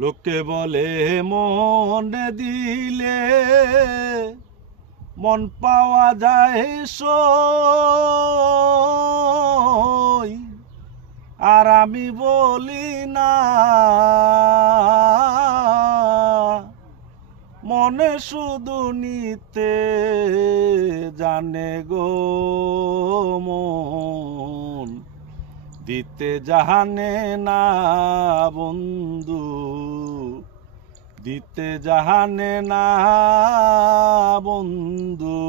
লোকে বলে মনে দিলে মন পাওয়া যায় সই, আর আমি বলি না মনে শুধু নিতে জানে গো মন, দিতে জানে না বন্ধু, দিতে জানে না বন্ধু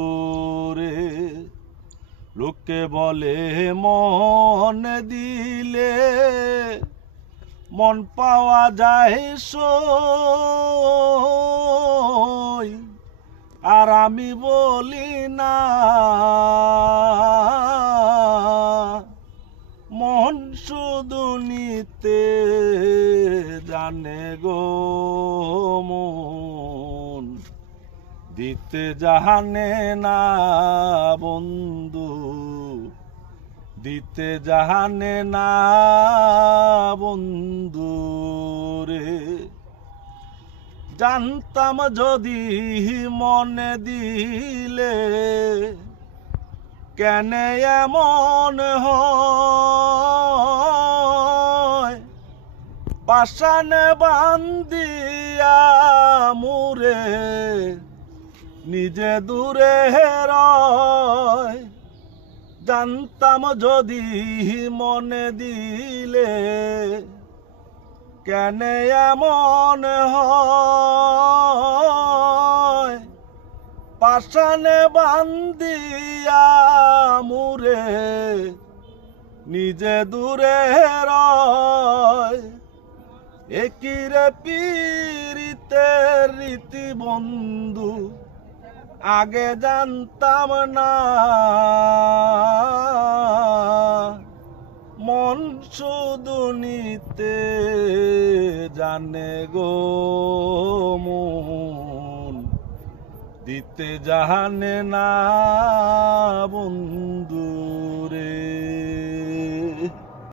রে। লোকে বলে মন দিলে মন পাওয়া যায় সই, আর আমি বলি না মন শুধু নিতে জানে গো মন, দিতে জানে না বন্ধু, দিতে জানে না বন্ধু রে। জানতাম যদি মনে দিলে কেন এমন হয়, পাষাণে বান্ধিয়া মুরে নিজে দূরে রয়। জানতাম যদি মনে দিলে কেন এমন হয়, পাষাণে বান্ধিয়া মুরে নিজে দূরে রয়। একিরে পীড়িতের রীতি বন্ধু আগে জানতাম না, মন শুধু নিতে জানে গো মন, দিতে জানে না বন্ধু রে।